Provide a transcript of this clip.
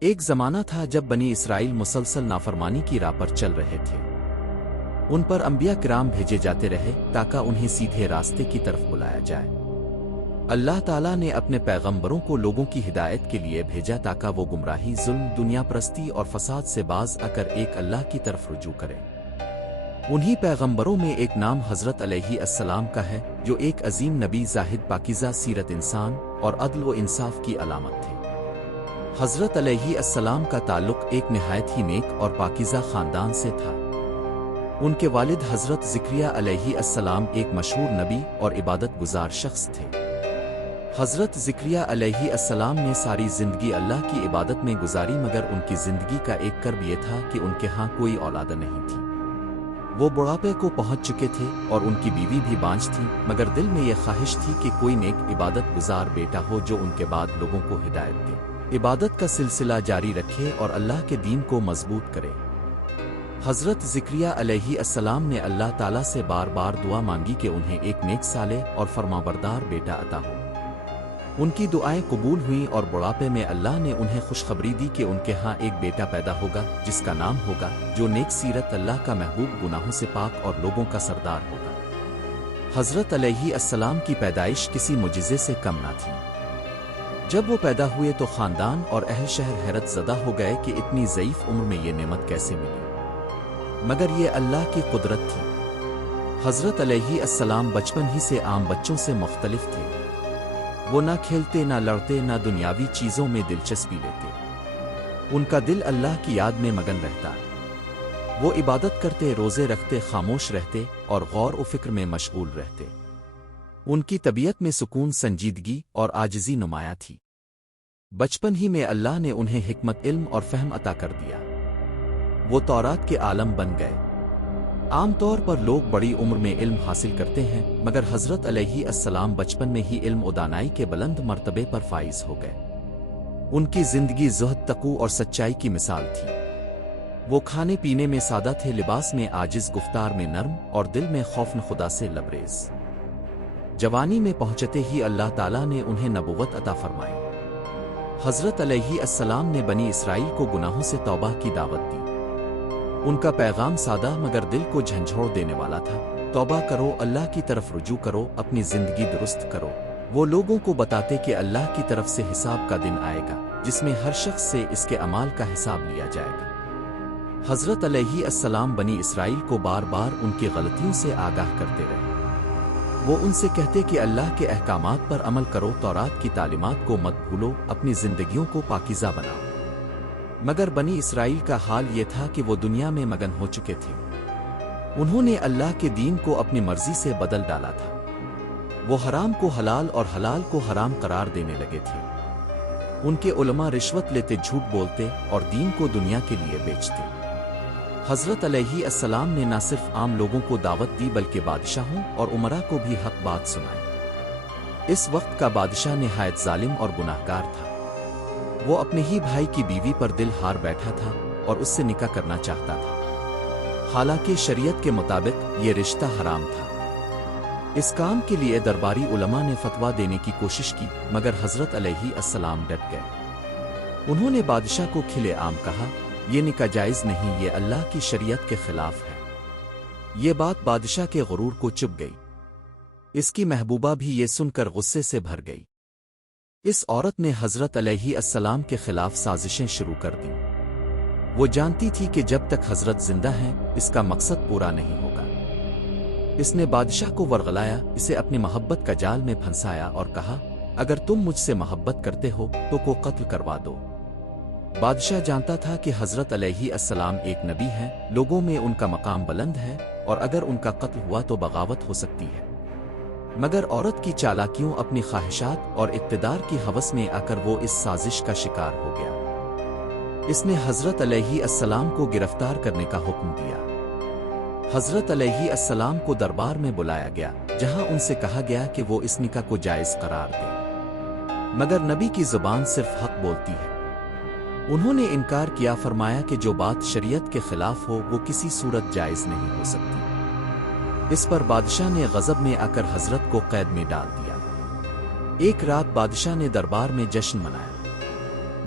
ایک زمانہ تھا جب بنی اسرائیل مسلسل نافرمانی کی راہ پر چل رہے تھے۔ ان پر انبیاء کرام بھیجے جاتے رہے تاکہ انہیں سیدھے راستے کی طرف بلایا جائے۔ اللہ تعالیٰ نے اپنے پیغمبروں کو لوگوں کی ہدایت کے لیے بھیجا تاکہ وہ گمراہی، ظلم، دنیا پرستی اور فساد سے باز آ کر ایک اللہ کی طرف رجوع کرے۔ انہی پیغمبروں میں ایک نام حضرت علیہ السلام کا ہے، جو ایک عظیم نبی، زاہد، پاکیزہ سیرت انسان اور عدل و انصاف کی علامت تھے۔ حضرت علیہ السلام کا تعلق ایک نہایت ہی نیک اور پاکیزہ خاندان سے تھا۔ ان کے والد حضرت زکریا علیہ السلام ایک مشہور نبی اور عبادت گزار شخص تھے۔ حضرت زکریا علیہ السلام نے ساری زندگی اللہ کی عبادت میں گزاری، مگر ان کی زندگی کا ایک کرب یہ تھا کہ ان کے ہاں کوئی اولاد نہیں تھی۔ وہ بڑھاپے کو پہنچ چکے تھے اور ان کی بیوی بھی بانجھ تھی، مگر دل میں یہ خواہش تھی کہ کوئی نیک عبادت گزار بیٹا ہو جو ان کے بعد لوگوں کو ہدایت دے، عبادت کا سلسلہ جاری رکھے اور اللہ کے دین کو مضبوط کرے۔ حضرت زکریا علیہ السلام نے اللہ تعالیٰ سے بار بار دعا مانگی کہ انہیں ایک نیک صالح اور فرمانبردار بیٹا عطا ہو۔ ان کی دعائیں قبول ہوئیں اور بڑھاپے میں اللہ نے انہیں خوشخبری دی کہ ان کے ہاں ایک بیٹا پیدا ہوگا جس کا نام ہوگا، جو نیک سیرت، اللہ کا محبوب، گناہوں سے پاک اور لوگوں کا سردار ہوگا۔ حضرت علیہ السلام کی پیدائش کسی معجزے سے کم نہ تھی۔ جب وہ پیدا ہوئے تو خاندان اور اہل شہر حیرت زدہ ہو گئے کہ اتنی ضعیف عمر میں یہ نعمت کیسے ملی، مگر یہ اللہ کی قدرت تھی۔ حضرت علیہ السلام بچپن ہی سے عام بچوں سے مختلف تھے۔ وہ نہ کھیلتے، نہ لڑتے، نہ دنیاوی چیزوں میں دلچسپی لیتے۔ ان کا دل اللہ کی یاد میں مگن رہتا۔ وہ عبادت کرتے، روزے رکھتے، خاموش رہتے اور غور و فکر میں مشغول رہتے۔ ان کی طبیعت میں سکون، سنجیدگی اور عاجزی نمایاں تھی۔ بچپن ہی میں اللہ نے انہیں حکمت، علم اور فہم عطا کر دیا۔ وہ تورات کے عالم بن گئے۔ عام طور پر لوگ بڑی عمر میں علم حاصل کرتے ہیں، مگر حضرت علیہ السلام بچپن میں ہی علم و دانائی کے بلند مرتبے پر فائز ہو گئے۔ ان کی زندگی زہد، تقوی اور سچائی کی مثال تھی۔ وہ کھانے پینے میں سادہ تھے، لباس میں عاجز، گفتار میں نرم اور دل میں خوف خدا سے لبریز۔ جوانی میں پہنچتے ہی اللہ تعالیٰ نے انہیں نبوت عطا فرمائی۔ حضرت علیہ السلام نے بنی اسرائیل کو گناہوں سے توبہ کی دعوت دی۔ ان کا پیغام سادہ مگر دل کو جھنجھوڑ دینے والا تھا۔ توبہ کرو، اللہ کی طرف رجوع کرو، اپنی زندگی درست کرو۔ وہ لوگوں کو بتاتے کہ اللہ کی طرف سے حساب کا دن آئے گا، جس میں ہر شخص سے اس کے اعمال کا حساب لیا جائے گا۔ حضرت علیہ السلام بنی اسرائیل کو بار بار ان کی غلطیوں سے آگاہ کرتے رہے۔ وہ ان سے کہتے کہ اللہ کے احکامات پر عمل کرو، تورات کی تعلیمات کو مت بھولو، اپنی زندگیوں کو پاکیزہ بناؤ۔ مگر بنی اسرائیل کا حال یہ تھا کہ وہ دنیا میں مگن ہو چکے تھے۔ انہوں نے اللہ کے دین کو اپنی مرضی سے بدل ڈالا تھا۔ وہ حرام کو حلال اور حلال کو حرام قرار دینے لگے تھے۔ ان کے علماء رشوت لیتے، جھوٹ بولتے اور دین کو دنیا کے لیے بیچتے۔ حضرت علیہ السلام نے نہ صرف عام لوگوں کو دعوت دی بلکہ بادشاہوں اور امراء کو بھی حق بات سنائی۔ اس وقت کا بادشاہ نہایت ظالم اور گناہگار تھا۔ وہ اپنے ہی بھائی کی بیوی پر دل ہار بیٹھا تھا اور اس سے نکاح کرنا چاہتا تھا، حالانکہ شریعت کے مطابق یہ رشتہ حرام تھا۔ اس کام کے لیے درباری علماء نے فتویٰ دینے کی کوشش کی، مگر حضرت علیہ السلام ڈٹ گئے۔ انہوں نے بادشاہ کو کھلے عام کہا، یہ نکاح جائز نہیں، یہ اللہ کی شریعت کے خلاف ہے۔ یہ بات بادشاہ کے غرور کو چبھ گئی۔ اس کی محبوبہ بھی یہ سن کر غصے سے بھر گئی۔ اس عورت نے حضرت علیہ السلام کے خلاف سازشیں شروع کر دیں۔ وہ جانتی تھی کہ جب تک حضرت زندہ ہیں اس کا مقصد پورا نہیں ہوگا۔ اس نے بادشاہ کو ورغلایا، اسے اپنی محبت کا جال میں پھنسایا اور کہا، اگر تم مجھ سے محبت کرتے ہو تو کو قتل کروا دو۔ بادشاہ جانتا تھا کہ حضرت علیہ السلام ایک نبی ہیں، لوگوں میں ان کا مقام بلند ہے اور اگر ان کا قتل ہوا تو بغاوت ہو سکتی ہے۔ مگر عورت کی چالاکیوں، اپنی خواہشات اور اقتدار کی ہوس میں آ کر وہ اس سازش کا شکار ہو گیا۔ اس نے حضرت علیہ السلام کو گرفتار کرنے کا حکم دیا۔ حضرت علیہ السلام کو دربار میں بلایا گیا، جہاں ان سے کہا گیا کہ وہ اس نکاح کو جائز قرار دیں، مگر نبی کی زبان صرف حق بولتی ہے۔ انہوں نے انکار کیا، فرمایا کہ جو بات شریعت کے خلاف ہو وہ کسی صورت جائز نہیں ہو سکتی۔ اس پر بادشاہ نے غضب میں آ کر حضرت کو قید میں ڈال دیا۔ ایک رات بادشاہ نے دربار میں جشن منایا۔